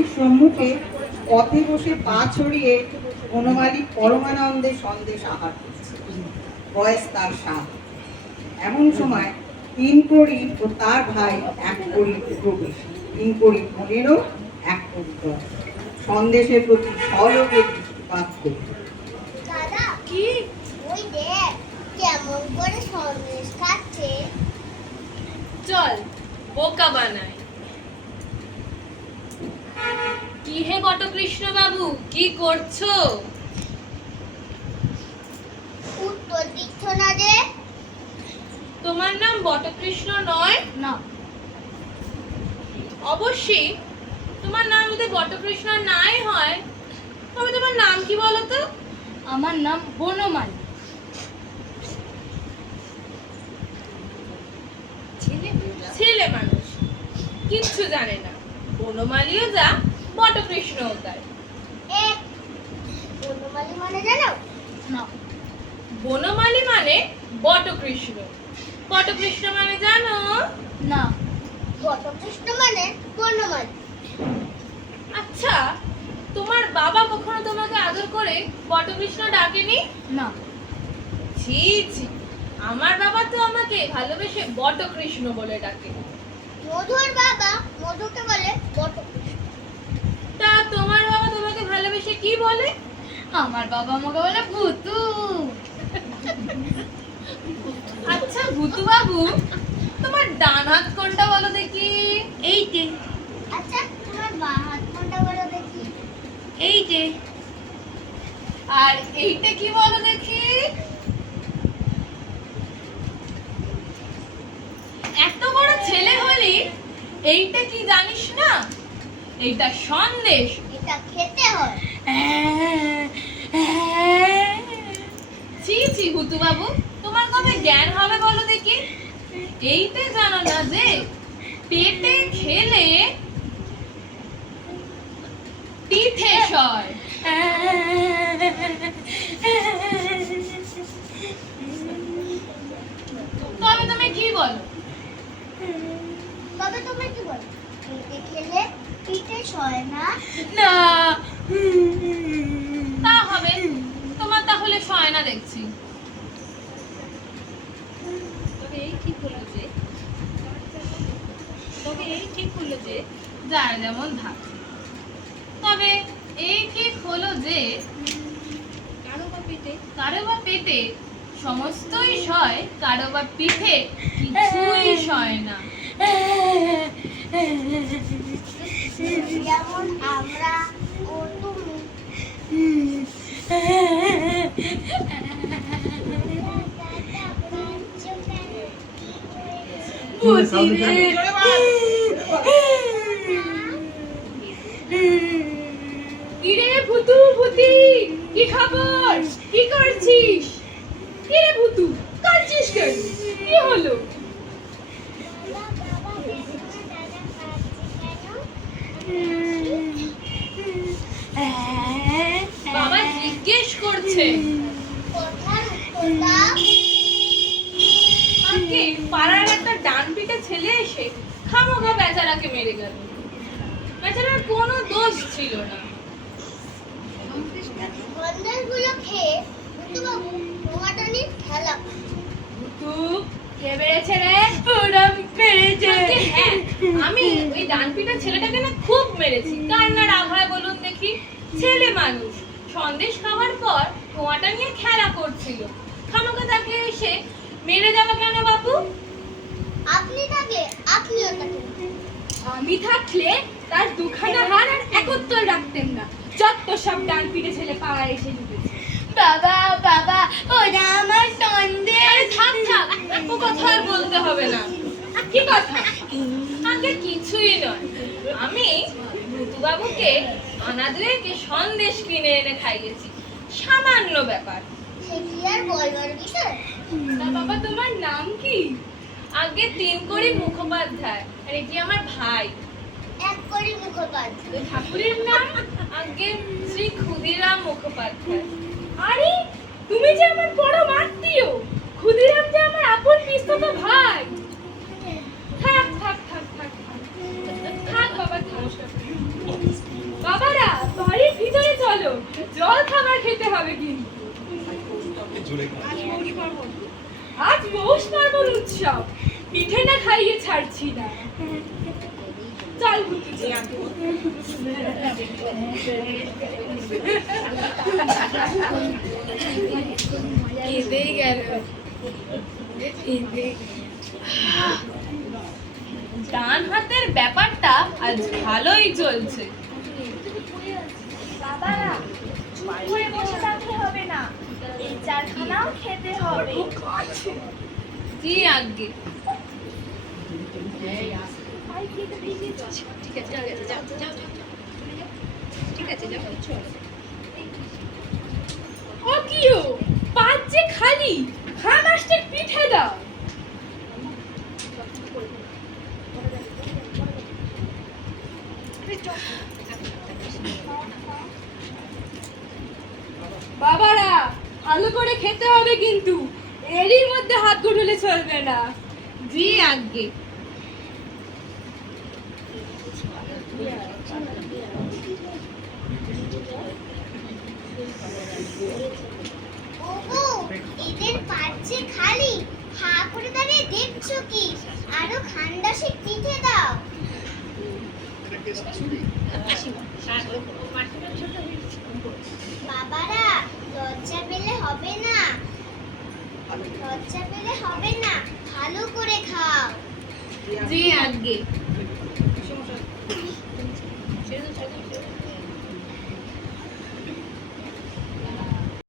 বাড়ির সম্মুখে পথে বসে পা ছড়িয়ে বনমালী পরমানন্দে সন্দেশ আহার করছে। বয়স তার 7। এমন সময় 3 কড়ি ও তার ভাই 1 কড়ি প্রবেশ। 3 কড়ি 15, 1 কড়ি 10। সন্দেশের প্রতি সলোভে দৃষ্টিপাত করি। দাদা কি ওই দেখ কেমন করে সন্দেশ খাচ্ছে। চল বোকা বানাই। কি হে বটকৃষ্ণ বাবু, কি করছো? উত্তর দিচ্ছ না যে? তোমার নাম বটকৃষ্ণ নয়? না। অবশ্যই তোমার নাম যদি বটকৃষ্ণ নাই হয় তবে তোমার নাম কি বলো তো? আমার নাম বনমালী। ছেলে মানুষ কিচ্ছু জানে না। বনমালীও যা, বটকৃষ্ণও তাই। বনমালী মানে জানো? না। বনমালী মানে বটকৃষ্ণ। বটকৃষ্ণ মানে জানো? না। বটকৃষ্ণ মানে বনমালী। আচ্ছা, তোমার বাবা কখনো তোমাকে আদর করে বটকৃষ্ণ ডাকেনি? না। ছি ছি, আমার বাবা তো আমাকে ভালোবেসে বটকৃষ্ণ বলে ডাকে। মধুর বাবা মধুকে বলে বটকৃষ্ণ। তা তোমার বাবা তোমাকে ভালোবেসে কি বলে? আমার বাবা আমাকে বলে ভূতু। আচ্ছা ভূতু বাবু, তোমার ডান হাত কোনটা বলো দেখি? এইটে। আচ্ছা তোমার বাঁ হাত কোনটা বলো দেখি? এইটে। আর এইটা কি বলো দেখি? এত বড় ছেলে হলি এইটা কি জানিস না? এইটা সন্দেশ। এটা খেতে হয়। ছি ছি ভূতু বাবু, তোমার কবে জ্ঞান হবে বলো দেখি? এইটা জানো না যে পেটে খেলে পিঠে সয়। তবে তুমি কি বলো? তবে তুমি কি বলো? পেটে খেলে পিঠে সয় না? না। তা হবে, তোমার তাহলে সয় না দেখছি। তবে এই ঠিক হলো যে যার যেমন ধাপ। তবে এই ঠিক হলো যে কারো বা পেটে সমস্তই সয়, কারো বা পিঠে কিছুই সয় না। যেমন আমরা ও তুমি। কিরে ভূতু ভূতি, কি খবর? কি করছিস? কিরে ভূতু, কাঁদছিস কেন? কি হলো? বাবা জিজ্ঞেস করছে। আগে পাড়ার একটা ডান পিটে ছেলে এসে খামোখা বেচারাকে মেরে গেল। বেচারার কোনো দোষ ছিল না। সন্দেশগুলো খেয়ে ভূতুবাবু টোমাটানির খেলা। ভূতু কে বেড়েছে রে? ওরা মেরেছে। হ্যাঁ, আমি ওই ডান পিটা ছেলেটাকে না খুব মেরেছি। কান্নার আভায় বলুন দেখি। ছেলে মানুষ সন্দেশ খাওয়ার পর টোমাটা নিয়ে খেলা করছিল। খামোখা তাকে এসে মেরে যাবো কেন বাপু? আপনি থাকলে আপনিও তাকে। আমি থাকলে তার দুখানা হাত আর একত্তর রাখতেন না। যত সব ডান পিটে ছেলে পাড়ায় এসে ঢুকেছে। বাবা বাবা ওরা আমার সন্দেশ। থাক থাক, ও কথা আর বলতে হবে না। কি কথা? আগে কিছুই নয়, আমি ভূতুবাবুকে অনাদুয়েকে সন্দেশ কিনে এনে খাইয়েছি। সামান্য ব্যাপার। সে কি আর বলবার বিষয়? তা বাবা তোমার নাম কি? আগে 3 কড়ি মুখোপাধ্যায়, আর এটি আমার ভাই। 1 কড়ি মুখোপাধ্যায়। ওই ঠাকুরের নাম আগে শ্রী ক্ষুদিরাম মুখোপাধ্যায়। আরে তুমি যে আমার পরম আত্মীয়, ক্ষুদিরাম যে আমার আপন পিস্তত ভাই। থাক থাক থাক থাক থাক বাবা, নমস্কার। খেতে হবে কিন্তু। আজ পৌষ পার্বণ উৎসব, পিঠে না খাইয়ে ছাড়ছি না। চল ঘুরতে যাই। কেঁদেই গেল। ডান হাতের ব্যাপারটা আজ ভালোই চলছে। বাবারা, চুপ করে বসে থাকতে হবে না, এই চারখানাও খেতে হবে। জি আজ্ঞে। ও কিও, পাত যে খালি, খানাসটা পিঠে দাও। বাবারা, ভালো করে খেতে হবে কিন্তু, এরই মধ্যে হাত গুটলে চলবে না। জি আজ্ঞে। ওগো, এদের পাত যে খালি, হা করে দাঁড়িয়ে দেখছো কি? আরো খান্ডাসে পিঠে দাও। বাবারা, লজ্জা পেলে হবে না, লজ্জা পেলে হবে না, ভালো করে খাও। জি আজ্ঞে। পিসেমশাই